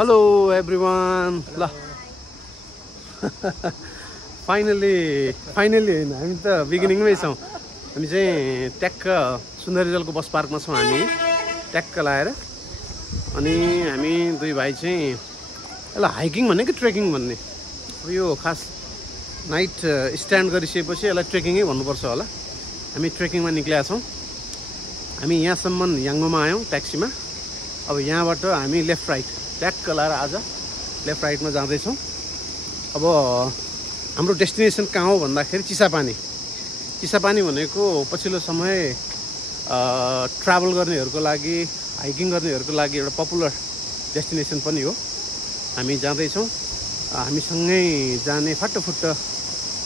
Hello everyone ल finally हैन हामी त बिगिनिङमै छौँ। हामी चाहिँ ट्याक्क सुन्दरीजलको बस पार्कमा छौँ। हामी ट्याक्क लाएर अनि हामी दुई भाइ चाहिँ यसलाई हाइकिङ भन्ने कि ट्रेकिङ भन्ने, अब यो खास नाइट स्ट्यान्ड गरिसकेपछि यसलाई ट्रेकिङै भन्नुपर्छ होला। हामी ट्रेकिङमा निक्लेका छौँ। हामी यहाँसम्म याङ्गोमा आयौँ ट्याक्सीमा। अब यहाँबाट हामी लेफ्ट राइट ट्याक्क लाएर आज लेफ्ट राइटमा जाँदैछौँ। अब हाम्रो डेस्टिनेसन कहाँ हो भन्दाखेरि चिसापानी भनेको पछिल्लो समय ट्राभल गर्नेहरूको लागि, हाइकिङ गर्नेहरूको लागि एउटा पपुलर डेस्टिनेसन पनि हो। हामी जाँदैछौँ। हामीसँगै जाने फाटोफुट्ट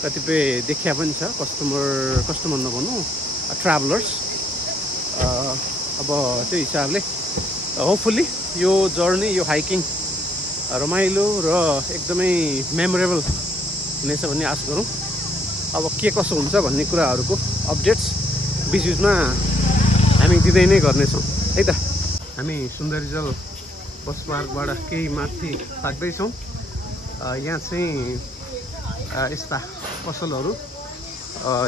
कतिपय देखिया पनि छ कस्टमर नभनौँ, ट्राभलर्स। अब त्यो हिसाबले होपफुल्ली यो जर्नी, यो हाइकिङ रमाइलो र एकदमै मेमोरेबल हुनेछ भन्ने आशा गरौँ। अब के कसो हुन्छ भन्ने कुराहरूको अपडेट्स बिचबिचमा हामी दिँदै नै गर्नेछौँ है त। हामी सुन्दरीजल बस पार्कबाट केही माथि लाग्दैछौँ। यहाँ चाहिँ यस्ता पसलहरू,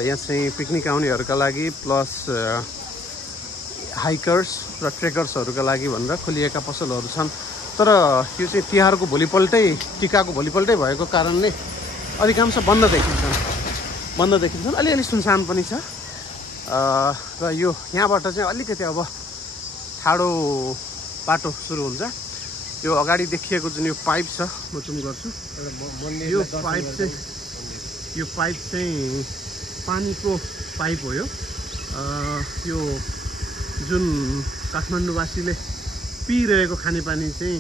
यहाँ चाहिँ पिकनिक आउनेहरूका लागि प्लस हाइकर्स र ट्रेकर्सहरूका लागि भनेर खोलिएका पसलहरू छन्। तर यो चाहिँ तिहारको भोलिपल्टै, टिकाको भोलिपल्टै भएको कारणले अधिकांश बन्द देखिन्छन्। अलिअलि सुनसान पनि छ। र यो यहाँबाट चाहिँ अलिकति अब ठाडो बाटो सुरु हुन्छ। यो अगाडि देखिएको जुन यो पाइप छ, म जुम गर्छु। यो पाइप चाहिँ पानीको पाइप हो। यो जुन काठमाडौँवासीले पिइरहेको खानेपानी चाहिँ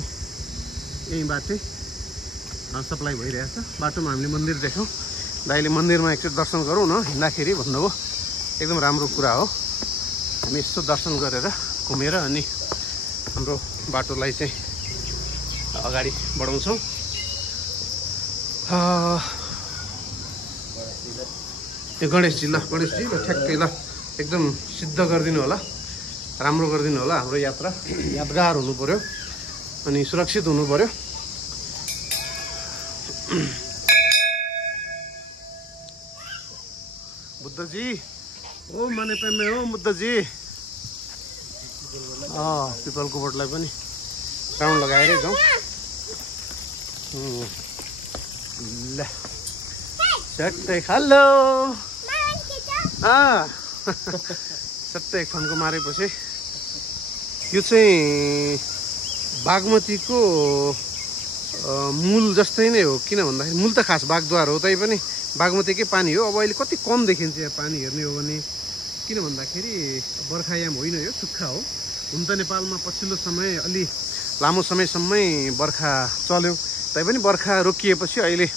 यहीँबाटै सप्लाई भइरहेछ। बाटोमा हामीले मन्दिर देख्यौँ। दाइले मन्दिरमा एकचोटि दर्शन गरौँ न हिँड्दाखेरि भन्नुभयो। एकदम राम्रो कुरा हो। हामी यसो दर्शन गरेर घुमेर अनि हाम्रो बाटोलाई चाहिँ अगाडि बढाउँछौँ। यो गणेशजी ल ठ्याक्कै ल एकदम सिद्ध गरिदिनु होला, राम्रो गरिदिनु होला। हाम्रो यात्रा यादगार हुनु पर्यो अनि सुरक्षित हुनु पर्यो। बुद्धजी ओ माने पेमे हो बुद्धजी। पिपलको बोटलाई पनि राउन्ड लगाएरै जाउँ। ल सट्टै हेलो सट्टै फन्को मारेपछि यो चाहिँ बागमतीको मूल जस्तै नै हो। किन भन्दाखेरि मूल त खास बागद्वार हो, तैपनि बागमतीकै पानी हो। अब अहिले कति कम देखिन्छ यहाँ पानी हेर्ने हो भने। किन भन्दाखेरि बर्खायाम होइन, यो सुक्खा हो। हुन त नेपालमा पछिल्लो समय अलि लामो समयसम्मै बर्खा चल्यो, तैपनि बर्खा रोकिएपछि अहिले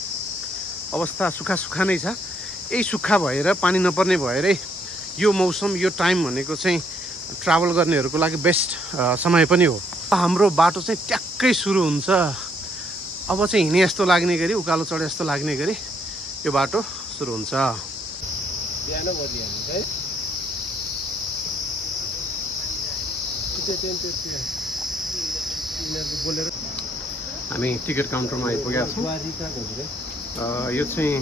अवस्था सुक्खा नै छ। यही सुक्खा भएर, पानी नपर्ने भएरै यो मौसम, यो टाइम भनेको चाहिँ ट्राभल गर्नेहरूको लागि बेस्ट समय पनि हो। हाम्रो बाटो चाहिँ ट्याक्कै सुरु हुन्छ। अब चाहिँ हिँडे जस्तो लाग्ने गरी, उकालो चढे जस्तो लाग्ने गरी यो बाटो सुरु हुन्छ। हामी टिकट काउन्टरमा आइपुगेका छौँ। यो चाहिँ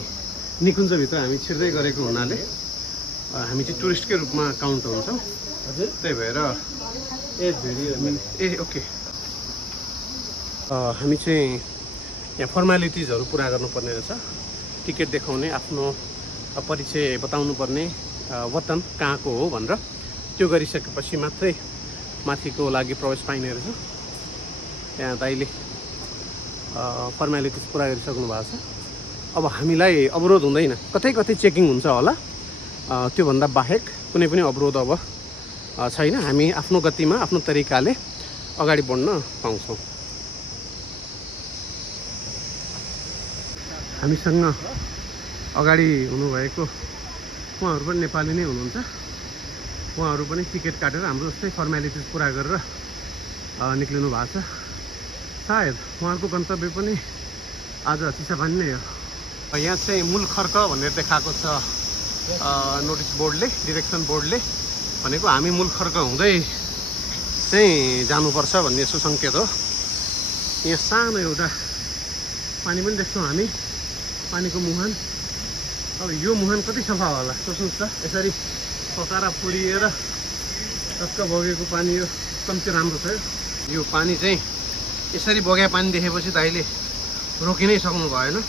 निकुञ्जभित्र हामी छिर्दै गरेको हुनाले हामी चाहिँ टुरिस्टकै रूपमा काउन्ट हुन्छौँ। त्यही भएर ओके हामी चाहिँ यहाँ फर्मालिटिजहरू पुरा गर्नुपर्ने रहेछ। टिकट देखाउने, आफ्नो परिचय बताउनु पर्ने, वतन कहाँको हो भनेर त्यो गरिसकेपछि मात्रै माथिको लागि प्रवेश पाइने रहेछ। त्यहाँ दाइले फर्मालिटिज पुरा गरिसक्नु भएको छ। अब हामीलाई अवरोध हुँदैन, कतै चेकिङ हुन्छ होला। त्योभन्दा बाहेक कुनै पनि अवरोध अब छैन। हामी आफ्नो गतिमा, आफ्नो तरिकाले अगाडि बढ्न पाउँछौँ। हामीसँग अगाडि हुनुभएको उहाँहरू पनि नेपाली नै हुनुहुन्छ। उहाँहरू पनि टिकट काटेर हाम्रो जस्तै फर्मालिटिज पुरा गरेर निक्लिनु भएको छ। सायद उहाँहरूको गन्तव्य पनि आज चिसापानी नै हो। यहाँ चाहिँ मूल खर्क भनेर देखाएको छ नोटिस बोर्डले, डिरेक्सन बोर्डले भनेको हामी मूल खर्क हुँदै चाहिँ जानुपर्छ भन्ने सुसङ्केत हो। यहाँ सानो एउटा पानी पनि देख्छौँ हामी, पानीको मुहान। अब यो मुहान कति सफा होला सोच्नुहोस् त, यसरी पकाएर पुरिएर टक्क बगेको पानी यो कम्ती राम्रो छ। यो पानी चाहिँ यसरी बगेको पानी देखेपछि दाइले रोकि नै सक्नु भएन,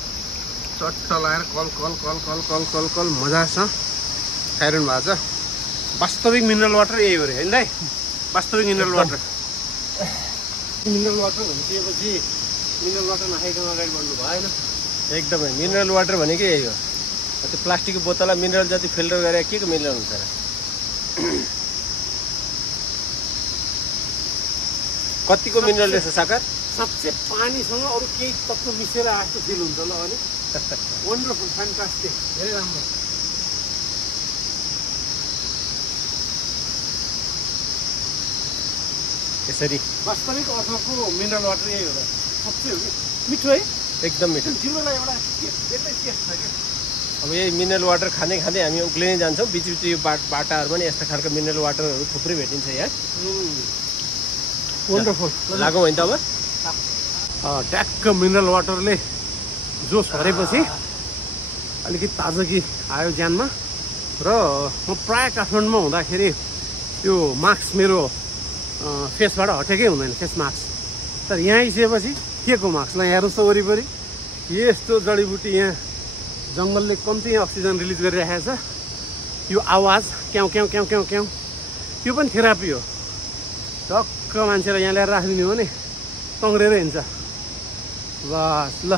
चट्ट लगाएर कल कल कल कल कल कल कल मजासँग खाइरहनु भएको छ। वास्तविक मिनरल वाटर यही हो रे होइन दाइ? वास्तविक मिनरल वाटर। मिनरल वाटर भनिसकेपछि मिनरल वाटर नखाइकन अगाडि बढ्नु भएन। एकदमै मिनरल वाटर भनेकै यही हो। त्यो प्लास्टिकको बोतलमा मिनरल जति फिल्टर गरेर के को मिनरल हुन्छ र? कतिको मिनरल रहेछ साकार? साँच्चै पानीसँग अरू केही तत्त्व मिसेर आएको फिल हुन्छ ल अनि। वन्डरफुल, फ्यान्टास्टिक, धेरै राम्रो। यसरी वास्तविक अर्थको मिनरल वाटर यही हो र? साँच्चै हो कि? मिठो है? एकदम मिठो। जिब्रोलाई एउटा बेग्लै टेस्ट छ क्या। अब यही मिनरल वाटर खाँदै खाँदै हामी उक्लिनै जान्छौँ। बिच बिच यो बाटाहरू पनि यस्तो खालको मिनरल वाटरहरू थुप्रै भेटिन्छ यहाँ। वन्डरफुल। लागौँ होइन त अब? ट्याक्क मिनरल वाटरले जोस भरेपछि अलिकति ताजगी आयो ज्यानमा। र म प्रायः काठमाडौँमा हुँदाखेरि यो मास्क मेरो फेसबाट हटेकै हुँदैन, फेस मास्क। तर यहाँ आइसकेपछि के को मास्कलाई हेर्नुहोस् त वरिपरि यस्तो जडीबुटी, यहाँ जङ्गलले कम्ती अक्सिजन रिलिज गरिरहेको छ। यो आवाज क्याउ क्याउ क्याउ क्याउ क्याउ यो पनि थेरापी हो। टक्क मान्छेलाई यहाँ ल्याएर राखिदिनु हो भने तङ्ग्रेर हिँड्छ। बस ल,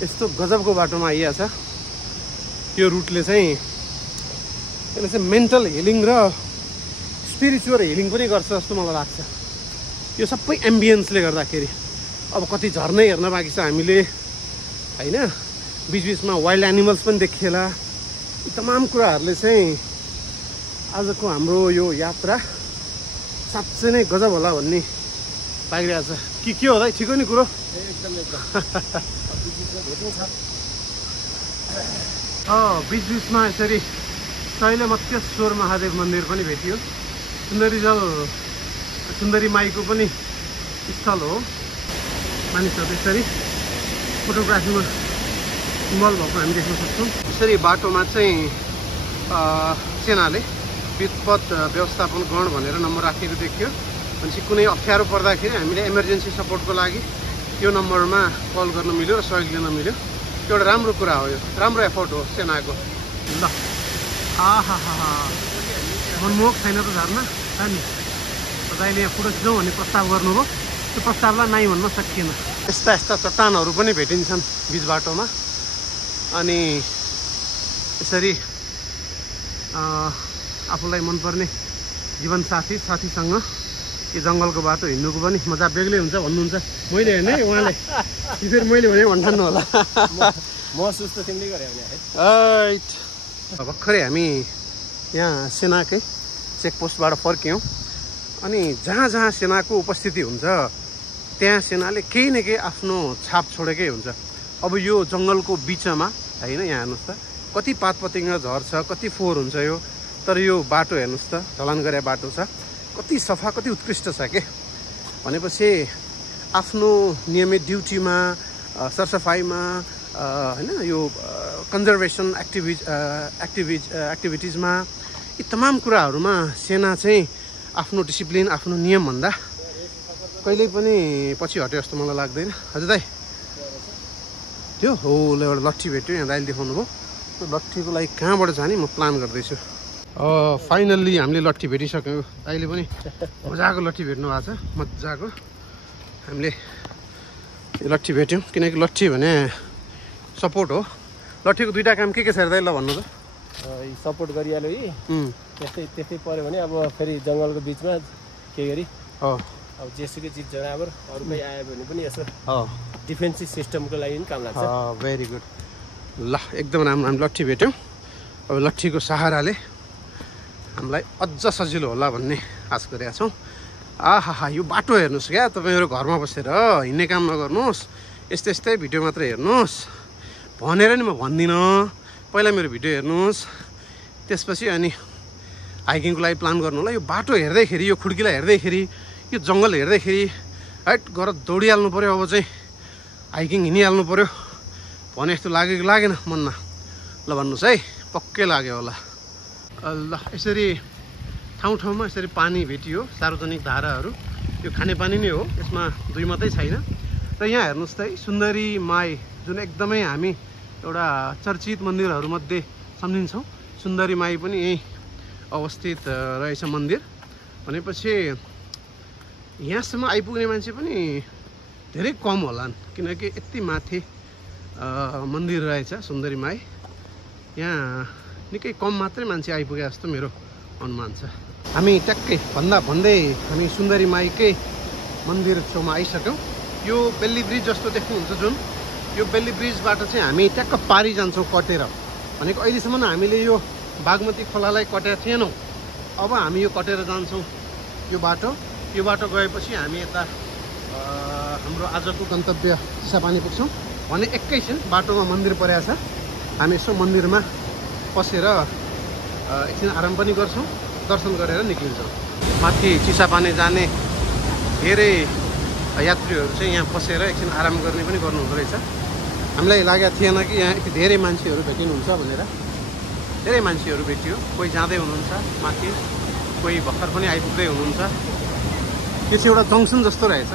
यस्तो गजबको बाटोमा आइया छ। यो रुटले चाहिँ यसले चाहिँ मेन्टल हिलिङ र स्पिरिचुअल हिलिङ पनि गर्छ जस्तो मलाई लाग्छ। यो सबै एम्बियन्सले गर्दाखेरि। अब कति झर्नै हेर्न बाँकी छ हामीले होइन, बिचबिचमा वाइल्ड एनिमल्स पनि देखिएला। यी तमाम कुराहरूले चाहिँ आजको हाम्रो यो यात्रा साँच्चै नै गजब होला भन्ने लागिरहेको छ। के हो दाइ, ठिक हो नि कुरो? एकदम एकदम। बिचबिचमा यसरी शैलमत्येश्वर महादेव मन्दिर पनि भेटियो। सुन्दरी माईको पनि स्थल हो। मानिसहरू यसरी फोटोग्राफीमा इन्भल्भ भएको हामी देख्न सक्छौँ। यसरी बाटोमा चाहिँ सेनाले विपद व्यवस्थापन गण भनेर नम्बर राखेको देखियो। भनेपछि कुनै अप्ठ्यारो पर्दाखेरि हामीले इमर्जेन्सी सपोर्टको लागि यो नम्बरमा कल गर्न मिल्यो र सहयोग लिन मिल्यो। एउटा राम्रो कुरा हो, यो राम्रो एफोर्ट हो सेनाको। ल मनमोहक छैन त झर्ना नि? तपाईँले यहाँ फोटो खिचौँ भन्ने प्रस्ताव गर्नुभयो, त्यो प्रस्तावलाई नाइ भन्न सकिएन। यस्ता यस्ता चट्टानहरू पनि भेटिन्छन् बिच बाटोमा। अनि यसरी आफूलाई मनपर्ने जीवनसाथीसँग यो जङ्गलको बाटो हिँड्नुको पनि मजा बेग्लै हुन्छ भन्नुहुन्छ। मैले हेर्ने उहाँले फेरि मैले भने भन्ठान्नु होला। महसुस त तिमीले गरे भने है। भर्खरै हामी यहाँ सेनाकै चेकपोस्टबाट फर्क्यौँ। अनि जहाँ जहाँ सेनाको उपस्थिति हुन्छ त्यहाँ सेनाले केही न केही आफ्नो छाप छोडेकै हुन्छ। अब यो जङ्गलको बिचमा होइन, यहाँ हेर्नुहोस् त कति पात पतिङ्ग झर्छ, कति फोहोर हुन्छ यो। तर यो बाटो हेर्नुहोस् त, ढलान गरे बाटो छ, कति सफा, कति उत्कृष्ट छ के। भनेपछि आफ्नो नियमित ड्युटीमा, सरसफाइमा होइन, यो कन्जर्भेसन एक्टिभिटिजमा, यी तमाम कुराहरूमा सेना चाहिँ आफ्नो डिसिप्लिन, आफ्नो नियमभन्दा कहिल्यै पनि पछि हट्यो जस्तो मलाई लाग्दैन। हजुर दाइ, त्यो हो एउटा लट्ठी भेट्यो यहाँ, दाइले देखाउनु भयो। त्यो लट्ठीको लागि कहाँबाट जाने म प्लान गर्दैछु। फाइनल्ली हामीले लट्ठी भेटिसक्यौँ। दाइले पनि मजाको लट्ठी भेट्नु भएको छ, मजाको। हामीले यो लट्ठी भेट्यौँ किनकि लट्ठी भने सपोर्ट हो। लट्ठीको दुईवटा काम के छ दाइ ल भन्नु त? सपोर्ट गरिहाल्यो यी त्यस्तै पऱ्यो भने अब फेरि जङ्गलको बिचमा के गरी अब जेसुकै जीव जनावर अरू कोही आयो भने पनि यसो डिफेन्सिभ सिस्टमको लागि पनि काम लाग्छ। Very good. ल एकदम राम्रो, हामी लट्ठी भेट्यौँ। अब लट्ठीको सहाराले हामीलाई अझ सजिलो होला भन्ने आश गरेका छौँ। आहा, यो बाटो हेर्नुहोस् क्या, तपाईँहरू घरमा बसेर हिँड्ने काम नगर्नुहोस्, यस्तै भिडियो मात्र हेर्नुहोस् भनेर नि म भन्दिनँ। पहिला मेरो भिडियो हेर्नुहोस्, त्यसपछि अनि हाइकिङको लागि प्लान गर्नु होला। यो बाटो हेर्दैखेरि, यो खुड्कीलाई हेर्दैखेरि, यो जङ्गल हेर्दैखेरि हाइट गरेर दौडिहाल्नु पऱ्यो अब चाहिँ हाइकिङ हिँडिहाल्नु पऱ्यो भने जस्तो लागेको लागेन मनमा ल भन्नुहोस् है पक्कै लाग्यो होला ल यसरी ठाउँ ठाउँमा यसरी पानी भेटियो सार्वजनिक धाराहरू यो खानेपानी नै हो यसमा दुई मात्रै छैन र यहाँ हेर्नुहोस् त है सुन्दरी माई जुन एकदमै हामी एउटा चर्चित मन्दिरहरूमध्ये सम्झिन्छौँ सुन्दरी माई पनि यहीँ अवस्थित रहेछ मन्दिर भनेपछि यहाँसम्म आइपुग्ने मान्छे पनि धेरै कम होलान् किनकि यति माथि मन्दिर रहेछ सुन्दरी माई यहाँ निकै कम मात्रै मान्छे आइपुगे जस्तो मेरो अनुमान छ हामी ट्याक्कै भन्दै हामी सुन्दरी माईकै मन्दिर छेउमा आइसक्यौँ यो बेल्ली ब्रिज जस्तो देख्नुहुन्छ जुन यो बेल्ली ब्रिजबाट चाहिँ हामी ट्याक्क पारी जान्छौँ कटेर भनेको अहिलेसम्म हामीले यो बागमती खोलालाई कटेर थिएनौँ अब हामी यो कटेर जान्छौँ यो बाटो गएपछि हामी यता हाम्रो आजको गन्तव्य चिसापानी पुग्छौँ भने एकैछिन बाटोमा मन्दिर परेको छ हामी यसो मन्दिरमा पसेर एकछिन आराम पनि गर्छौँ दर्शन गरेर निक्लिन्छौँ माथि चिसापानी जाने धेरै यात्रीहरू चाहिँ यहाँ पसेर एकछिन आराम गर्ने पनि गर्नुहुँदो रहेछ हामीलाई लागेको थिएन कि यहाँ यति धेरै मान्छेहरू भेटिनुहुन्छ भनेर धेरै मान्छेहरू भेटियो कोही जाँदै हुनुहुन्छ माथि कोही भर्खर पनि आइपुग्दै हुनुहुन्छ यो चाहिँ एउटा जङ्सन जस्तो रहेछ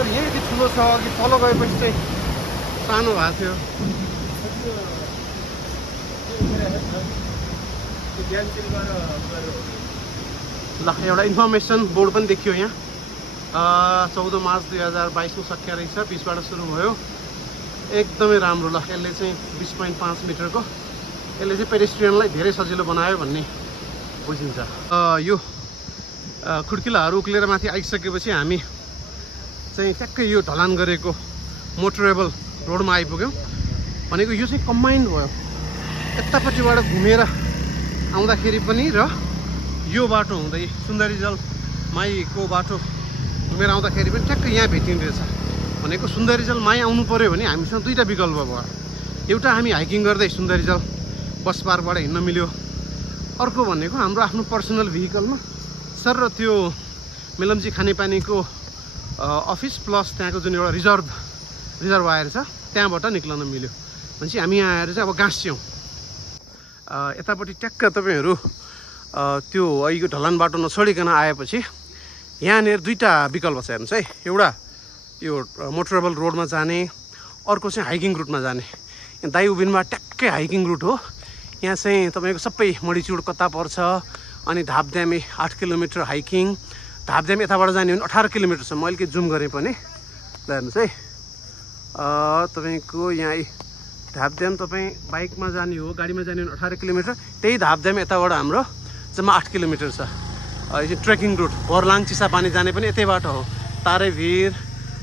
तर यही यति ठुलो छ अघि तल गएपछि चाहिँ सानो भएको थियो ल एउटा इन्फर्मेसन बोर्ड पनि देखियो यहाँ 14 मार्च 2022 सकिया रहेछ 20बाट सुरु भयो एकदमै राम्रो ल यसले चाहिँ 20.5 मिटरको यसले चाहिँ पेडेस्ट्रियनलाई धेरै सजिलो बनायो भन्ने बुझिन्छ यो खुड्किलाहरू उक्लेर माथि आइसकेपछि हामी चाहिँ ट्याक्कै यो ढलान गरेको मोटरेबल रोडमा आइपुग्यौँ भनेको यो चाहिँ कम्बाइन्ड भयो यतापट्टिबाट घुमेर आउँदाखेरि पनि र यो बाटो हुँदै सुन्दरीजल माईको बाटो घुमेर आउँदाखेरि पनि ट्याक्कै यहाँ भेटिँदैछ भनेको सुन्दरीजल माई आउनु पऱ्यो भने हामीसँग दुईवटा विकल्प भयो एउटा हामी हाइकिङ गर्दै सुन्दरीजल बस पार्कबाट हिँड्न मिल्यो अर्को भनेको हाम्रो आफ्नो पर्सनल भेहिकलमा सर र त्यो मेलम्ची खानेपानीको अफिस प्लस त्यहाँको जुन एउटा रिजर्वायर छ त्यहाँबाट निक्लन मिल्यो भनेपछि हामी यहाँ आएर चाहिँ अब गाँस्यौँ यतापट्टि ट्याक्क तपाईँहरू त्यो अहिलेको ढलान बाटो नछोडिकन आएपछि यहाँनिर दुईवटा विकल्प छ हेर्नुहोस् है एउटा यो मोटरेबल रोडमा जाने अर्को चाहिँ हाइकिङ रुटमा जाने दाइ उबिनमा ट्याक्कै हाइकिङ रुट हो यहाँ चाहिँ तपाईँको सबै मणिचुड कता पर्छ अनि धापद्यामे 8 किलोमिटर हाइकिङ धापद्याम यताबाट जाने भने 18 किलोमिटर छ म अलिकति जुम गरेँ पनि ल हेर्नुहोस् है तपाईँको यहाँ धापद्याम तपाईँ बाइकमा जाने हो गाडीमा जाने भने 18 किलोमिटर त्यही धापद्याम यताबाट हाम्रो जम्मा 8 किलोमिटर छ यो चाहिँ ट्रेकिङ रुट भोरलाङ चिसापानी जाने पनि यतैबाट हो तारेभिर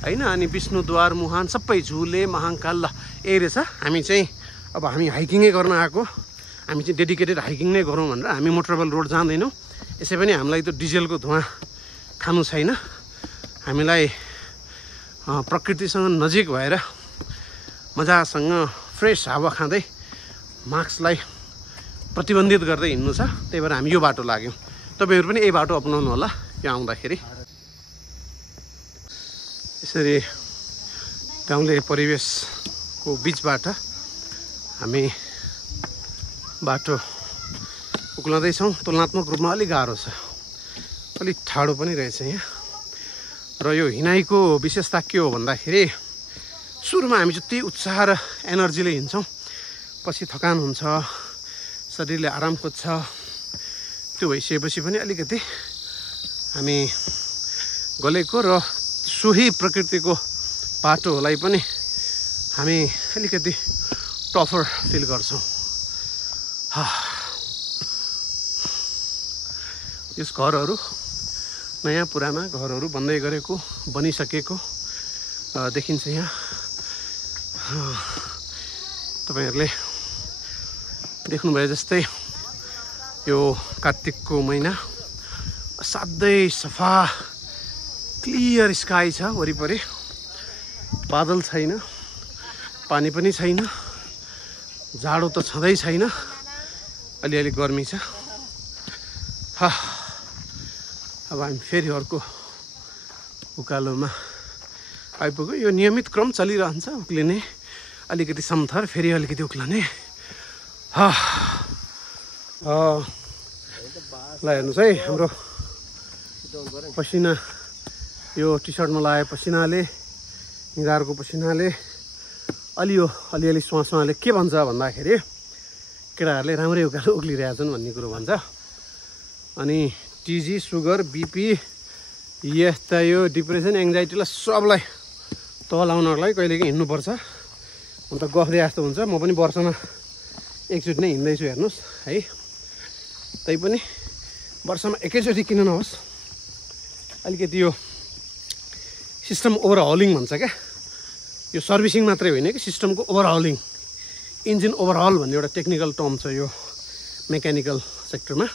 होइन अनि विष्णुद्वार मुहान सबै झुले महाङ्काल ल यही रहेछ हामी चाहिँ अब हामी हाइकिङै गर्न आएको हामी चाहिँ डेडिकेटेड हाइकिङ नै गरौँ भनेर हामी मोटरेबल रोड जाँदैनौँ यसै पनि हामीलाई त्यो डिजेलको धुवाँ खानु छैन हामीलाई प्रकृतिसँग नजिक भएर मजासँग फ्रेस हावा खाँदै मास्कलाई प्रतिबन्धित गर्दै हिँड्नु छ त्यही भएर हामी यो बाटो लाग्यौँ तपाईँहरू पनि यही बाटो अपनाउनु होला यहाँ आउँदाखेरि यसरी गाउँले परिवेशको बिचबाट हामी बाटो उक्लँदैछौँ तुलनात्मक रूपमा अलिक गाह्रो छ अलिक ठाडो पनि रहेछ यहाँ र यो हिँडाइको विशेषता के हो भन्दाखेरि सुरुमा हामी जति उत्साह र एनर्जीले हिँड्छौँ पछि थकान हुन्छ शरीरले आराम खोज्छ त्यो भइसकेपछि पनि अलिकति हामी गलेको र सोही प्रकृतिको बाटोलाई पनि हामी अलिकति टफर फिल गर्छौँ यस घरहरू नयाँ पुराना घरहरू बन्दै गरेको बनिसकेको देखिन्छ यहाँ। तपाईहरुले देख्नुभयो जस्तै यो कार्तिकको महिना असाध्यै सफा क्लियर स्काई छ। वरिपरि बादल छैन, पानी पनि छैन, जाडो त छँदै छैन, अलिअलि गर्मी छ। अब हामी फेरि अर्को उकालोमा आइपुग्यो। यो नियमित क्रम चलिरहन्छ, उक्लिने, अलिकति समथर, फेरि अलिकति उक्लने। ल हेर्नुहोस् है, हाम्रो पसिना यो टी सर्टमा लगाए पसिनाले, निधारको पसिनाले, अलिअलि स्वासले के भन्छ भन्दाखेरि केटाहरूले राम्रै उकालो उक्लिरहेछन् भन्ने कुरो भन्छ। अनि टिजी, सुगर, बिपी, यस्ता यो डिप्रेसन, एङ्जाइटीलाई सबलाई तलाउनलाई कहिलेकाहीँ हिँड्नुपर्छ। अन्त गफ दिए जस्तो हुन्छ। म पनि वर्षमा एकचोटि नै हिँड्दैछु हेर्नुहोस् है। तैपनि वर्षमा एकैचोटि किन नहोस्, अलिकति यो सिस्टम ओभरहलिङ भन्छ क्या। यो सर्भिसिङ मात्रै होइन कि, सिस्टमको ओभरहलिङ, इन्जिन ओभरहल भन्ने एउटा टेक्निकल टर्म छ यो मेकानिकल सेक्टरमा।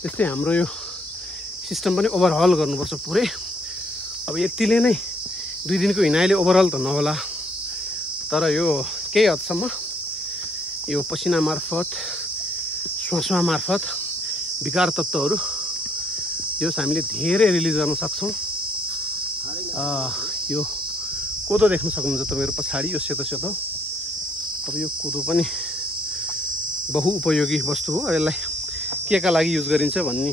त्यस्तै हाम्रो यो सिस्टम पनि ओभरहल गर्नुपर्छ पुरै। अब यतिले नै 2 दिनको हिँडाइले ओभरअल त नहोला, तर यो केही हदसम्म यो पसिना मार्फत, श्वास मार्फत विकार तत्त्वहरू जो हामीले धेरै रिलिज गर्न सक्छौँ। यो कोदो देख्न सक्नुहुन्छ तपाईँहरू पछाडि, यो सेतो सेतो। अब यो कोदो पनि बहुउपयोगी वस्तु हो। यसलाई के का लागि युज गरिन्छ भन्ने,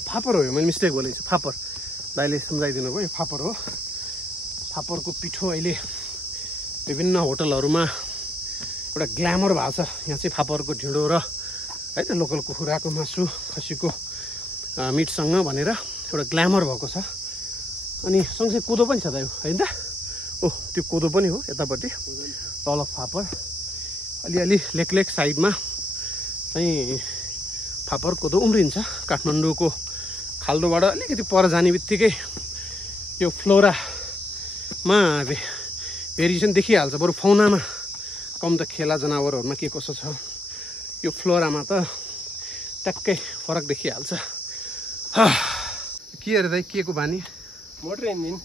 फापर हो, यो मैले मिस्टेक बोलेको छु, फापर। दाइले सम्झाइदिनु भयो, यो फापर हो। फापरको पिठो अहिले विभिन्न होटलहरूमा एउटा ग्ल्यामर भएको छ। यहाँ चाहिँ फापरको ढिँडो र है त लोकल कुखुराको मासु, खसीको मिटसँग भनेर एउटा ग्ल्यामर भएको छ। अनि सँगसँगै कोदो पनि छ त यो, होइन त? त्यो कोदो पनि हो यतापट्टि, तल फापर। अलिअलि लेक साइडमा चाहिँ फापर कोदो उम्रिन्छ। काठमाडौँको खाल्डोबाट अलिकति पर जाने बित्तिकै यो फ्लोरामा भेरिएसन देखिहाल्छ। बरु फौनामा कम त खेला जनावरहरूमा के कसो छ, यो फ्लोरामा त ट्याक्कै फरक देखिहाल्छ। के अरे दाइ, के को बानी? Motor engine.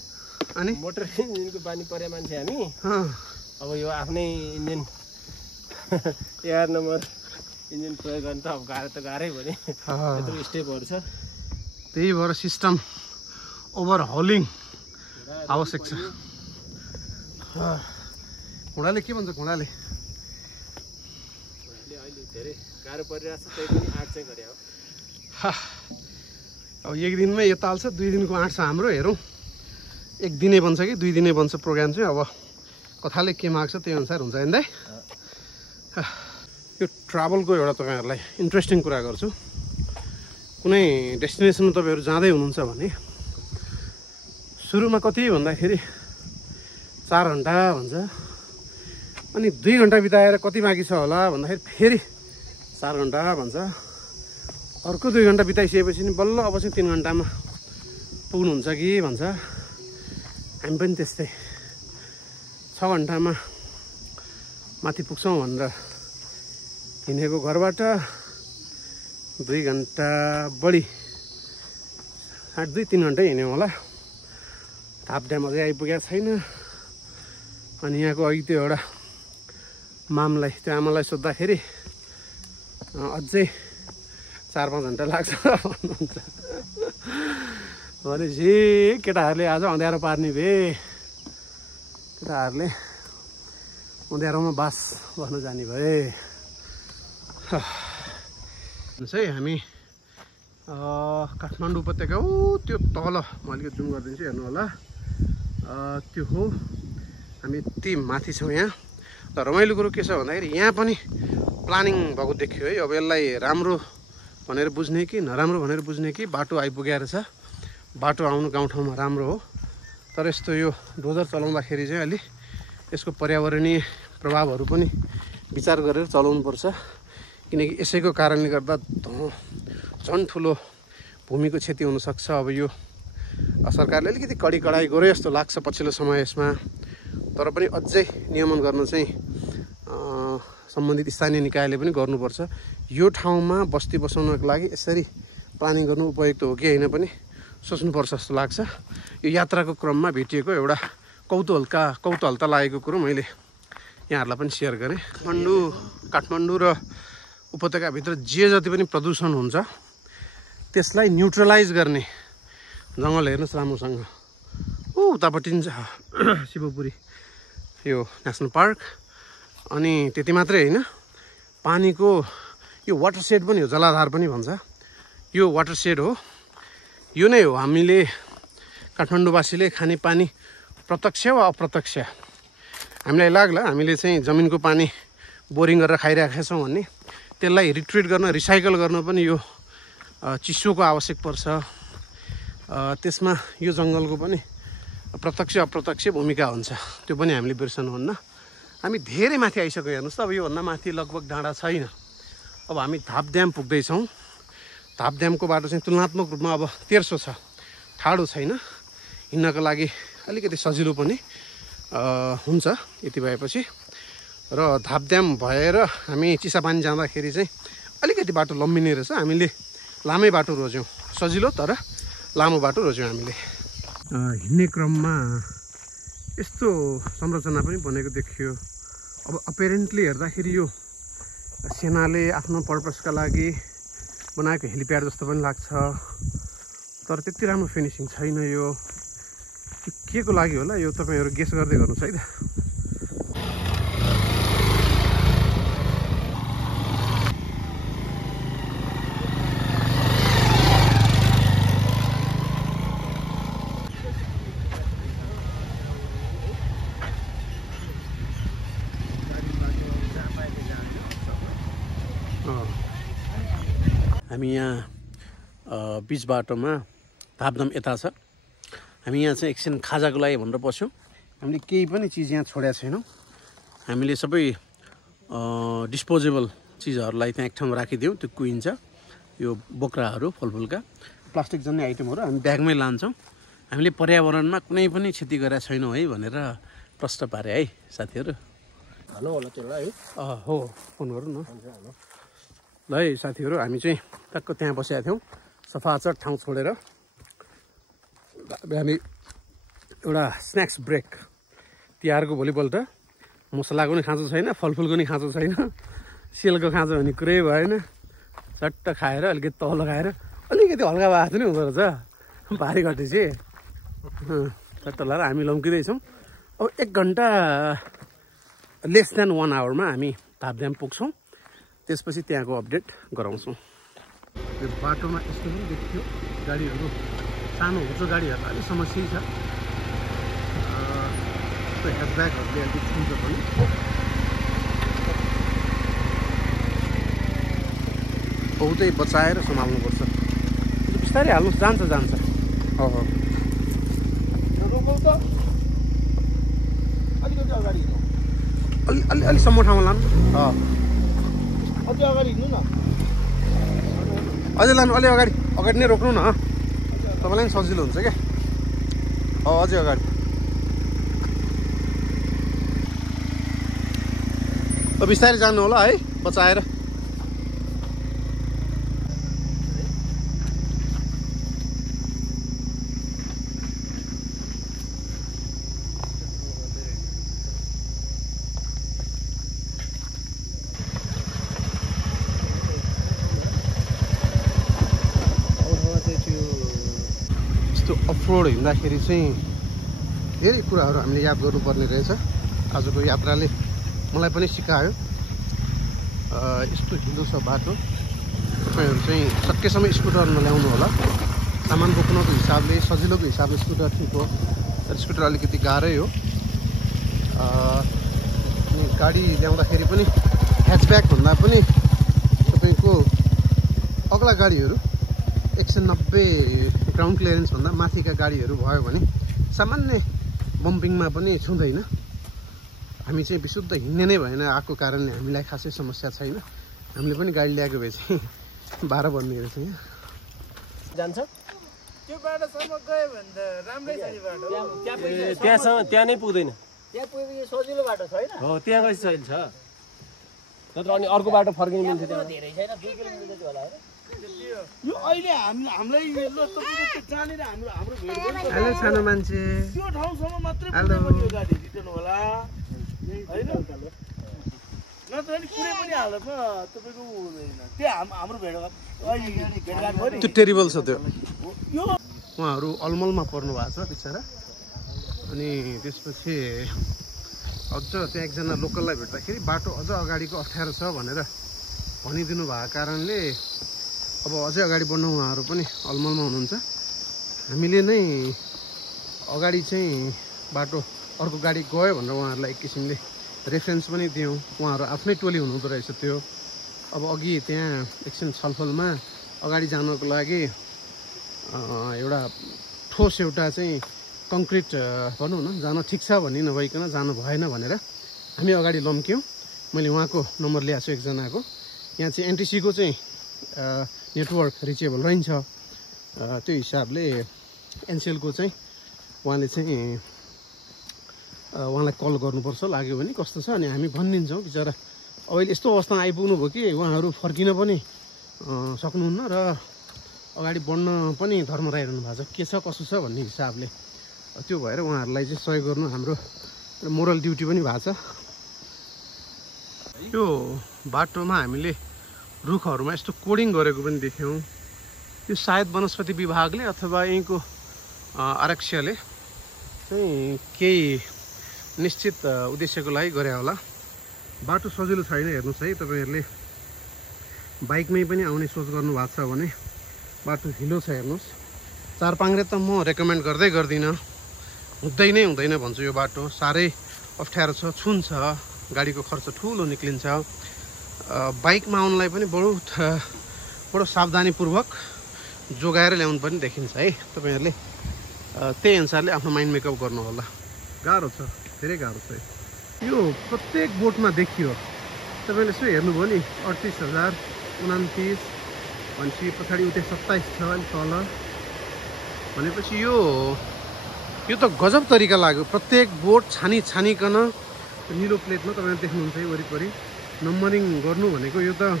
अनि मोटर इन्जिनको बानी परे मान्छे हामी। अब यो आफ्नै इन्जिन एयर नम्बर इन्जिन प्रयोग गर्नु त अब गाह्रै भयो नि। यत्रो स्टेपहरू छ। त्यही भएर सिस्टम ओभरहलिङ आवश्यक छ। घोडाले के भन्छ? घोडाले अहिले धेरै गाह्रो परिरहेको छ, त्यही पनि आँट चाहिँ गरे हो। अब एक दिनमै यो ताल्छ, 2 दिनको आँट छ हाम्रो। हेरौँ 1 दिनै बन्छ कि 2 दिनै बन्छ प्रोग्राम चाहिँ। अब कथाले के माग्छ त्यही अनुसार हुन्छ होइन दाइ? यो ट्राभलको एउटा तपाईँहरूलाई इन्ट्रेस्टिङ कुरा गर्छु। कुनै डेस्टिनेसनमा तपाईँहरू जाँदै हुनुहुन्छ भने सुरुमा कति भन्दाखेरि 4 घन्टा भन्छ, अनि 2 घन्टा बिताएर कति बाँकी छ होला भन्दाखेरि फेरि 4 घन्टा भन्छ। अर्को 2 घन्टा बिताइसकेपछि नि बल्ल अब चाहिँ 3 घन्टामा पुग्नुहुन्छ कि भन्छ। हामी पनि त्यस्तै 6 घन्टामा माथि पुग्छौँ भनेर हिँडेको घरबाट 2 घन्टा बढी, 2-3 घन्टै हिँड्यौँ होला। थाप ड्याम अझै आइपुगेको छैन। अनि यहाँको अघि त्यो एउटा मामलाई, त्यो आमालाई सोद्धाखेरि अझै 4-5 घन्टा लाग्छ भन्नुहुन्छ। भनेपछि केटाहरूले आज अँध्यारो पार्ने भए, केटाहरूले अँध्यारोमा बास गर्न जाने भए। है हामी काठमाडौँ उपत्यका त्यो तल, म अलिकति जुम गरिदिन्छु हेर्नु होला, त्यो हो। हामी यति माथि छौँ यहाँ। र रमाइलो कुरो के छ भन्दाखेरि यहाँ पनि प्लानिङ भएको देखियो है। अब यसलाई राम्रो भनेर बुझ्ने कि नराम्रो भनेर बुझ्ने कि बाटो आइपुगेको रहेछ। बाटो आउनु गाउँठाउँमा राम्रो हो, तर यस्तो यो डोजर चलाउँदाखेरि चाहिँ अलि यसको पर्यावरणीय प्रभावहरू पनि विचार गरेर चलाउनुपर्छ। किनकि यसैको कारणले गर्दा झन् ठुलो भूमिको क्षति हुनसक्छ। अब यो सरकारले अलिकति कडाइ गर्यो जस्तो लाग्छ पछिल्लो समय यसमा। तर पनि अझै नियमन गर्न चाहिँ सम्बन्धित स्थानीय निकायले पनि गर्नुपर्छ। यो ठाउँमा बस्ती बसाउनको लागि यसरी प्लानिङ गर्नु उपयुक्त हो कि होइन पनि सोच्नुपर्छ जस्तो लाग्छ। यो यात्राको क्रममा भेटिएको एउटा कौतूहलता लागेको कुरो मैले यहाँहरूलाई पनि सेयर गरेँ। काठमाडौँ र उपत्यकाभित्र जे जति पनि प्रदूषण हुन्छ त्यसलाई न्युट्रलाइज गर्ने जङ्गल हेर्नुहोस् राम्रोसँग। उतापट्टि छ शिवपुरी यो नेसनल पार्क। अनि त्यति मात्रै होइन, पानीको यो वाटर सेड पनि हो, जलाधार पनि भन्छ। यो वाटर सेड हो, यो नै हो हामीले काठमाडौँवासीले खाने पानी प्रत्यक्ष वा अप्रत्यक्ष हामीलाई लाग्ला हामीले चाहिँ जमिनको पानी बोरिङ गरेर खाइरहेका छौँ भन्ने। त्यसलाई रिट्रिट गर्न, रिसाइकल गर्न पनि यो चिसोको आवश्यक पर्छ। त्यसमा यो जङ्गलको पनि प्रत्यक्ष अप्रत्यक्ष भूमिका हुन्छ, त्यो पनि हामीले बिर्सनुहुन्न। हामी धेरै माथि आइसक्यो हेर्नुहोस् त। अब योभन्दा माथि लगभग डाँडा छैन। अब हामी धाप ड्याम पुग्दैछौँ। धाप ड्यामको बाटो चाहिँ तुलनात्मक रूपमा अब तेर्सो छ, ठाडो छैन, हिँड्नको लागि अलिकति सजिलो पनि हुन्छ यति भएपछि। र धाप ड्याम भएर हामी चिसापानी जाँदाखेरि चाहिँ अलिकति बाटो लम्बिने रहेछ। हामीले लामै बाटो रोज्यौँ, सजिलो तर लामो बाटो रोज्यौँ हामीले। हिँड्ने क्रममा यस्तो संरचना पनि बनेको देखियो। अब अपेरेन्टली हेर्दाखेरि यो सेनाले आफ्नो पर्पसका लागि बनाएको हेलिप्याड जस्तो पनि लाग्छ, तर त्यति राम्रो फिनिसिङ छैन। यो के को लागि होला, यो तपाईँहरू गेस गर्दै गर्नुहोस् है त। हामी यहाँ बिच बाटोमा धापधाम यता छ। हामी यहाँ चाहिँ एकछिन खाजाको लागि भनेर बस्यौँ। हामीले केही पनि चिज यहाँ छोडेका छैनौँ। हामीले सबै डिस्पोजेबल चिजहरूलाई त्यहाँ एक ठाउँमा राखिदियौँ, त्यो कुहिन्छ। यो बोक्राहरू, फलफुलका प्लास्टिक जन्ने आइटमहरू हामी ब्यागमै लान्छौँ। हामीले पर्यावरणमा कुनै पनि क्षति गरेका छैनौँ है भनेर प्रश्न पारे है साथीहरू। हेलो होला त्यसलाई हो, फोन गरौँ न ल है साथीहरू। हामी चाहिँ टक्क त्यहाँ बसेका थियौँ सफाचट ठाउँ छोडेर। हामी एउटा स्न्याक्स ब्रेक, तिहारको भोलिपल्ट मसलाको नि खाँचो छैन, फलफुलको नि खाँचो छैन, सेलको खाँचो भन्ने कुरै भएन। चट्ट खाएर अलिकति तल लगाएर अलिकति हल्का भएको नि हुँदो रहेछ भारी घटे चाहिँ चट्ट लगाएर हामी लम्किँदैछौँ। अब 1 घन्टा लेस देन 1 आवरमा हामी धापड्याम पुग्छौँ। त्यसपछि त्यहाँको अपडेट गराउँछौँ। यो बाटोमा यस्तो पनि देखियो गाडीहरू, सानो होचो गाडीहरूलाई अलिक समस्या छ। हेडब्यागहरूले अलिक छुन्छ पनि। बहुतै बचाएर सम्हाल्नुपर्छ। बिस्तारै हाल्नुहोस्, जान्छ। अलि सम्म ठाउँमा लानु। अगाडि हिँड्नु न, अझै लानु, अलि अगाडि नै रोक्नु न, तपाईँलाई पनि सजिलो हुन्छ क्या। अझै अगाडि। बिस्तारै जानु होला है, बचाएर। अफरोड हिँड्दाखेरि चाहिँ धेरै कुराहरू हामीले याद गर्नुपर्ने रहेछ। आजको यात्राले मलाई पनि सिकायो। यस्तो हिँड्दो छ बाटो, तपाईँहरू चाहिँ सकेसम्म स्कुटर नल्याउनु होला। सामान बोक्नको हिसाबले, सजिलोको हिसाबले स्कुटर ठिक हो, तर स्कुटर अलिकति गाह्रै हो। गाडी ल्याउँदाखेरि पनि ह्याचब्याग भन्दा पनि तपाईँको अग्ला गाडीहरू 190 ग्राउन्ड क्लियरेन्स भन्दा माथिका गाडीहरू भयो भने सामान्य बम्पिङमा पनि छुँदैन। हामी चाहिँ विशुद्ध हिँड्ने नै भएन आएको कारणले हामीलाई खासै समस्या छैन। हामीले पनि गाडी ल्याएको भए चाहिँ 12 बन्ने रहेछ यहाँ। जान्छ त्यो बाटोसम्म गयो भने त राम्रै छ नि बाटो। त्यहाँ नै पुग्दैन। त्यहाँ पुगेपछि सजिलो बाटो छैन। हो त्यहाँ गएपछि सजिलो छ। नत्र अनि अर्को बाटो फर्किनु मिल्थ्यो त्यहाँ। धेरै छैन 2 किलोमिटर जति होला हैन। यो अहिले हामीलाई ल तपाईको त्यो जानेर हाम्रो भेट भयो। हेलो सानो मान्छे। त्यो ठाउँसम्म मात्रै पुग्यो यो गाडी रिटर्न होला हैन। नत्र नि कुनै पनि हालतमा तपाईको हुँदैन। त्यो हाम्रो भेट भेटघाट भयो नि। त्यो टेरिबल छ त्यो। यो उहाँहरू अलमलमा पर्नु भएको छ बिचरा। अनि त्यसपछि अझ त्यहाँ एकजना लोकललाई भेट्दाखेरि बाटो अझ अगाडिको अप्ठ्यारो छ भनेर भनिदिनु भएको कारणले अब अझै अगाडि बढ्न उहाँहरू पनि अलमलमा हुनुहुन्छ। हामीले नै अगाडि चाहिँ बाटो अर्को गाडी गयो भनेर उहाँहरूलाई एक किसिमले रेफरेन्स पनि दियौँ। उहाँहरू आफ्नै टोली हुनुहुँदो रहेछ त्यो। अब अघि त्यहाँ एकछिन छलफलमा अगाडि जानको लागि एउटा ठोस एउटा चाहिँ कङ्क्रिट भनौँ न जान ठिक छ भनी नभइकन जानु भएन भनेर हामी अगाडि लम्क्यौँ। मैले उहाँको नम्बर ल्याएको छु एकजनाको। यहाँ चाहिँ एनटिसीको चाहिँ नेटवर्क रिचेबल रहन्छ। त्यो हिसाबले एनसिएलको चाहिँ उहाँले चाहिँ उहाँलाई कल गर्नुपर्छ लाग्यो भने कस्तो छ अनि हामी भनिदिन्छौँ। बिचरा अहिले यस्तो अवस्थामा आइपुग्नु भयो कि उहाँहरू फर्किन पनि सक्नुहुन्न र अगाडि बढ्न पनि धर्मराइरहनु भएको छ। के छ कसो छ भन्ने हिसाबले त्यो भएर उहाँहरूलाई चाहिँ सहयोग गर्नु हाम्रो मोरल ड्युटी पनि भएको छ। यो बाटोमा हामीले रुखहरूमा यस्तो कोडिङ गरेको पनि देख्यौँ। यो सायद वनस्पति विभागले अथवा यहीँको आरक्षले चाहिँ केही निश्चित उद्देश्यको लागि गरे होला। बाटो सजिलो छैन हेर्नुहोस् है। तपाईँहरूले बाइकमै पनि आउने सोच गर्नुभएको छ भने बाटो हिलो छ हेर्नुहोस्। चारपाङ्ग्रे त म रेकमेन्ड गर्दिनँ। हुँदैन भन्छु। यो बाटो साह्रै अप्ठ्यारो छ, छुन्छ, गाडीको खर्च ठुलो निक्लिन्छ। बाइकमा आउनलाई पनि बडो सावधानीपूर्वक जोगाएर ल्याउनु पनि देखिन्छ है। तपाईँहरूले त्यही अनुसारले आफ्नो माइन्ड मेकअप गर्नु होला। गाह्रो छ, धेरै गाह्रो छ। यो प्रत्येक बोटमा देखियो। तपाईँले यसो हेर्नुभयो नि 38,000 29 भनेपछि पछाडि उतै 27 छ अलिक तल भनेपछि यो त गजब तरिका लाग्यो। प्रत्येक बोट छानिकन निलो प्लेटमा तपाईँले देख्नुहुन्छ है वरिपरि नम्बरिङ गर्नु भनेको यो त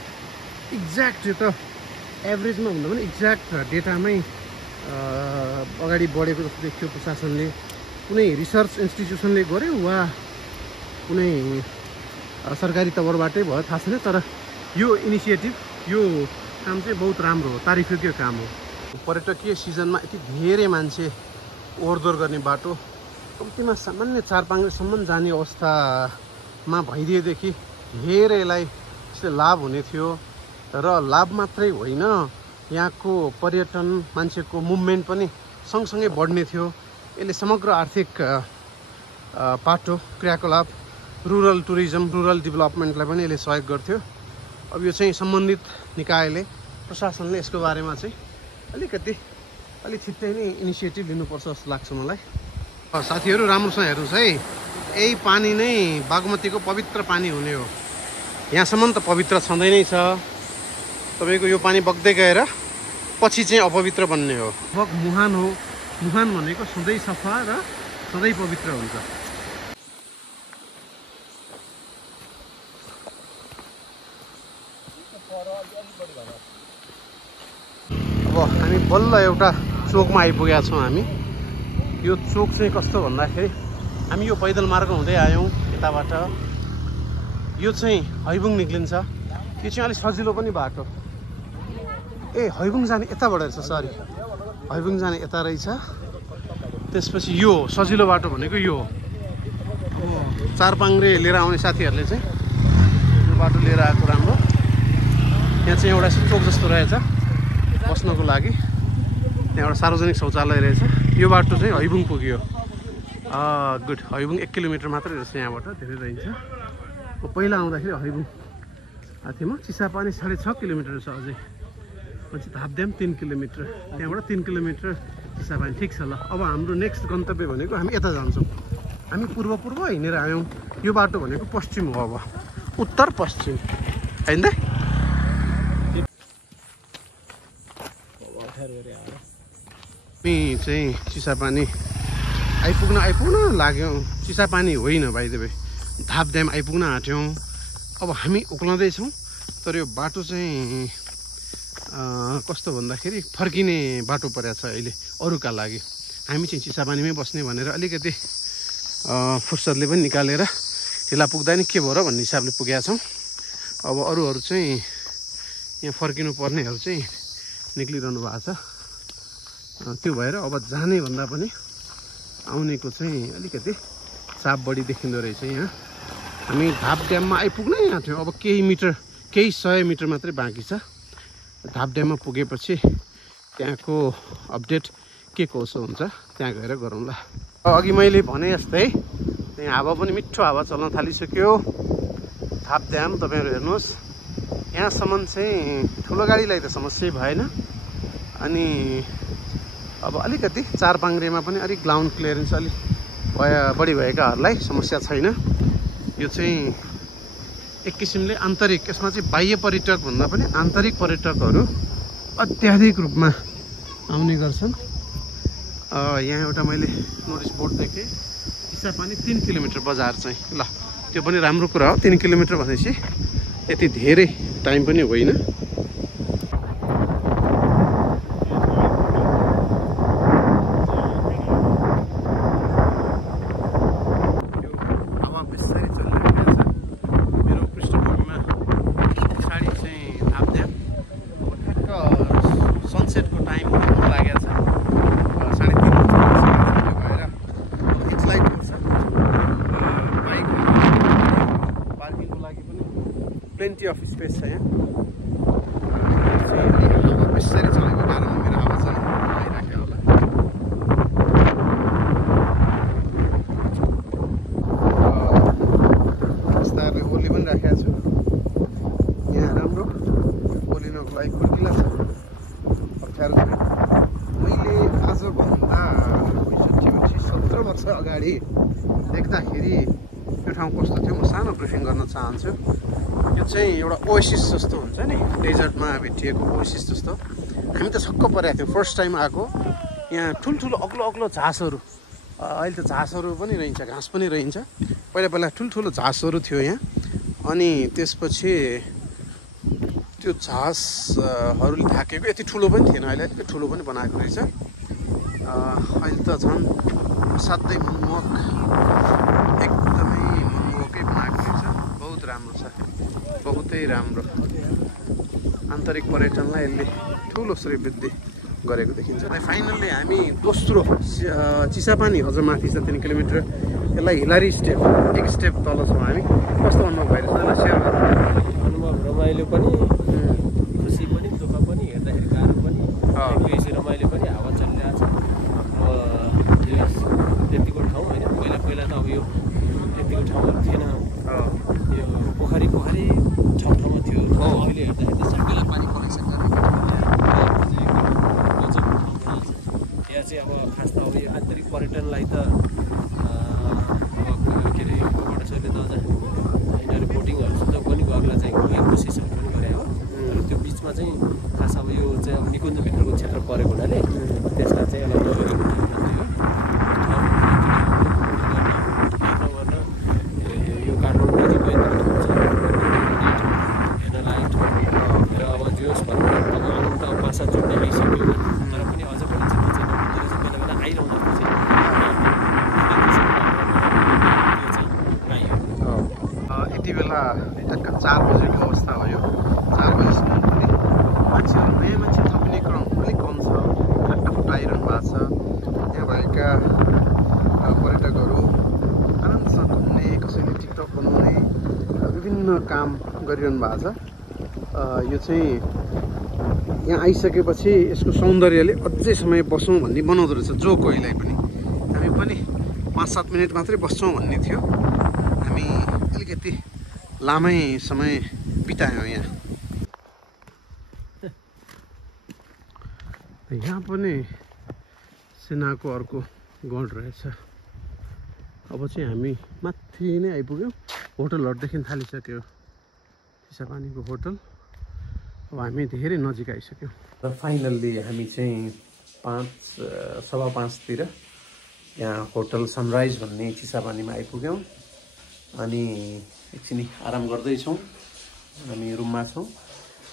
एक्ज्याक्ट, यो त एभरेजमा भन्दा पनि एक्ज्याक्ट डेटामै अगाडि बढेको जस्तो देखियो। प्रशासनले कुनै रिसर्च इन्स्टिट्युसनले गर्यो वा कुनै सरकारी तवरबाटै भयो थाहा छैन। तर यो इनिसिएटिभ, यो काम चाहिँ बहुत राम्रो हो, तारिफयोग्य काम हो। पर्यटकीय सिजनमा यति धेरै मान्छे ओहोरदोहोर गर्ने बाटो कम्तीमा सामान्य चारपाङ्ग्रेसम्म जाने अवस्थामा भइदिएदेखि धेरैलाई यसले लाभ हुने थियो। र लाभ मात्रै होइन, यहाँको पर्यटन मान्छेको मुभमेन्ट पनि सँगसँगै बढ्ने थियो। यसले समग्र आर्थिक पाटो क्रियाकलाप, रुरल टुरिज्म, रुरल डेभलपमेन्टलाई पनि यसले सहयोग गर्थ्यो। अब यो चाहिँ सम्बन्धित निकायले, प्रशासनले यसको बारेमा चाहिँ अलि छिट्टै नै इनिसिएटिभ लिनुपर्छ जस्तो लाग्छ मलाई। साथीहरू राम्रोसँग हेर्नुहोस् है। यही पानी नै बागमतीको पवित्र पानी हुने हो। यहाँसम्म त पवित्र छँदै नै छ। तपाईँको यो पानी बग्दै गएर पछि चाहिँ अपवित्र बन्ने हो। बग मुहान हो। मुहान भनेको सधैँ सफा र सधैँ पवित्र हुन्छ। अब हामी बल्ल एउटा चोकमा आइपुगेका छौँ। हामी यो चोक चाहिँ कस्तो भन्दाखेरि हामी यो पैदल मार्ग हुँदै आयौँ यताबाट। यो चाहिँ हैबुङ निक्लिन्छ। यो चाहिँ अलिक सजिलो पनि बाटो। हैबुङ जाने यताबाट रहेछ, सरी हैबुङ जाने यता रहेछ। त्यसपछि यो सजिलो बाटो भनेको यो अब चारपाङ्ग्रे लिएर आउने साथीहरूले चाहिँ यो बाटो लिएर आएको राम्रो। यहाँ चाहिँ एउटा चोक जस्तो रहेछ बस्नको लागि। त्यहाँ एउटा सार्वजनिक शौचालय रहेछ। यो बाटो चाहिँ हैबुङ पुग्यो। गुड। हैबुङ 1 किलोमिटर मात्रै रहेछ यहाँबाट, धेरै रहन्छ। पहिला आउँदाखेरि हैबुङ आएको थिएँ म। चिसापानी 6.5 किलोमिटर छ अझै। पछि धापद्याम 3 किलोमिटर, त्यहाँबाट 3 किलोमिटर चिसापानी। ठिक छ ल। अब हाम्रो नेक्स्ट गन्तव्य भनेको हामी यता जान्छौँ। हामी पूर्व हिँडेर आयौँ। यो बाटो भनेको पश्चिम हो, अब उत्तर पश्चिम होइन त। चाहिँ चिसापानी आइपुग्न लाग्यौँ। चिसापानी होइन भाइ देवे, धाप ड्याम आइपुग्न आँट्यौँ। अब हामी उक्लँदैछौँ, तर यो बाटो चाहिँ कस्तो भन्दाखेरि फर्किने बाटो परेको छ अहिले अरूका लागि। हामी चाहिँ चिसापानीमै बस्ने भनेर अलिकति फुर्सदले पनि निकालेर ढिला पुग्दा नि के भयो र भन्ने हिसाबले पुगेका छौँ। अब अरूहरू चाहिँ यहाँ फर्किनु पर्नेहरू चाहिँ निक्लिरहनु भएको छ। त्यो भएर अब जाने भन्दा पनि आउनेको चाहिँ अलिकति चाप बढी देखिँदो रहेछ। यहाँ हामी धाप ड्याममा आइपुग्नै आँट्यौँ। अब केही 100 मिटर मात्रै बाँकी छ। धाप ड्याममा पुगेपछि त्यहाँको अपडेट के कसो हुन्छ त्यहाँ गएर गरौँला। अघि मैले भने जस्तै त्यहाँ हावा पनि मिठो हावा चल्न थालिसक्यो। धाप ड्याम तपाईँहरू हेर्नुहोस्, यहाँसम्म चाहिँ ठुलो गाडीलाई त समस्या भएन। अनि अब अलिकति चार पाङ्ग्रेमा पनि अलिक ग्राउन्ड क्लियरेन्स अलिक बढी भएकाहरूलाई समस्या छैन। यो चाहिँ एक किसिमले आन्तरिक, यसमा चाहिँ बाह्य पर्यटक भन्दा पनि आन्तरिक पर्यटकहरू अत्याधिक रूपमा आउने गर्छन्। यहाँ एउटा मैले नोटिस बोर्ड देखेँ, चिसापानी 3 किलोमिटर बजार चाहिँ। ल त्यो पनि राम्रो कुरा हो, 3 किलोमिटर भनेपछि यति धेरै टाइम पनि होइन। प्लेन्टी अफ स्पेस छ यहाँ। बेसरी चलेको कारणले मेरो आवाज चाहिँ आइराख्यो होला। बिस्तारले ओली पनि राखेको छु। यहाँ राम्रो ओलिनको लागि खुर्किला छ, अप्ठ्यारो छ। मैले आजभन्दा 17 वर्ष अगाडि देख्दाखेरि यो ठाउँ कस्तो थियो म सानो ब्रिफिङ गर्न चाहन्छु। यो चाहिँ एउटा ओएसिस जस्तो हुन्छ नि, डेजर्टमा भेटिएको ओएसिस जस्तो। हामी त छक्क परेको थियौँ फर्स्ट टाइम आएको। यहाँ ठुल्ठुलो अग्लो झासहरू, अहिले त झासहरू पनि रहन्छ, घाँस पनि रहन्छ। पहिला ठुल्ठुलो झासहरू थियो यहाँ। अनि त्यसपछि त्यो झासहरूले ढाकेको यति ठुलो पनि थिएन, अहिले अलिकति ठुलो पनि बनाएको रहेछ। अहिले त झन् असाध्यै मनमोहक, एकदमै मनमोहकै बनाएको रहेछ। बहुत राम्रो छ, बहुतै राम्रो। आन्तरिक पर्यटनलाई यसले ठुलो श्रीवृद्धि गरेको देखिन्छ। फाइनल्ली हामी दोस्रो चिसापानी अझ माथि छ 3 किलोमिटर, यसलाई हिलारी स्टेप, एक स्टेप तल छौँ हामी। कस्तो अनुभव भइरहेछ यसलाई सेयर गर्नु? अनुभव रमाइलो पनि, खुसी पनि, दुःख पनि, हेर्दाखेरि गाह्रो पनि, बेसी रमाइलो पनि। हावा चलिरहेको छ। त्यतिको ठाउँ होइन, पहिला त अब यो त्यतिको ठाउँहरू थिएन। यो पोखरी ठाउँमा थियो। अहिले हेर्दाखेरि सबैलाई पानी कलेक्सन गर्ने यहाँ चाहिँ अब खास त अब यो आन्तरिक पर्यटनलाई त के अरे छोरीले त अझ यिनीहरू बोटिङहरूसित पनि गर्दा चाहिँ कुनै कोसिसहरू पनि गरे हो। तर त्यो बिचमा चाहिँ खास अब यो चाहिँ अब निकुञ्जभित्रको क्षेत्र परेको हुनाले त्यसमा चाहिँ एउटा टक्क 4 बजेको अवस्था हो। यो 4 बजेसम्म पनि मान्छेहरू, नयाँ मान्छे थप्ने क्रम अलिक कम छ। खट्टाखुट्टा आइरहनु भएको छ। यहाँ भएका पर्यटकहरू आनन्दसँग घुम्ने, कसैले टिकटक बनाउने, विभिन्न काम गरिरहनु भएको छ। यो चाहिँ यहाँ आइसकेपछि यसको सौन्दर्यले अझै समय बसौँ भन्ने बनाउँदो रहेछ जो कोहीलाई पनि। हामी पनि 5-7 मिनट मात्रै बस्छौँ भन्ने थियो। हामी अलिकति लामै समय बितायौँ यहाँ। यहाँ पनि सेनाको अर्को गढ रहेछ। अब चाहिँ हामी माथि नै आइपुग्यौँ। होटलहरू देखिन थालिसक्यो, चिसापानीको होटल। अब हामी धेरै नजिक आइसक्यौँ। र फाइनल्ली हामी चाहिँ 5:15 यहाँ होटल सनराइज भन्ने चिसापानीमा आइपुग्यौँ अनि एकछिन आराम गर्दैछौँ। हामी रुममा छौँ।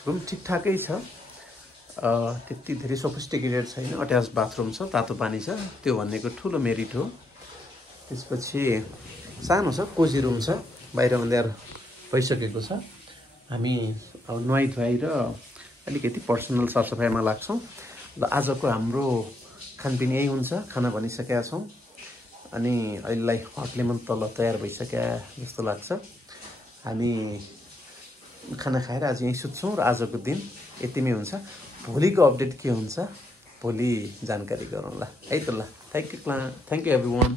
रुम ठिकठाकै छ, त्यति धेरै सोफिस्टिकेटेड छैन। अट्याच बाथरुम छ, तातो पानी छ, त्यो भनेको ठुलो मेरिट हो। त्यसपछि सानो छ, कोजी रुम छ, बाहिर अँध्यार भइसकेको छ। हामी अब नुहाइ धुवाइ र अलिकति पर्सनल सरसफाइमा लाग्छौँ। ल आजको हाम्रो खानपिन यही हुन्छ। खाना भनिसकेका छौँ अनि अहिलेलाई हट लेमन तल तयार भइसक्या जस्तो लाग्छ। हामी खाना खाएर आज यहीँ सुत्छौँ र आजको दिन यतिमै हुन्छ। भोलिको अपडेट के हुन्छ भोलि जानकारी गरौँला है त। ल थ्याङ्क यू एभ्रिवान।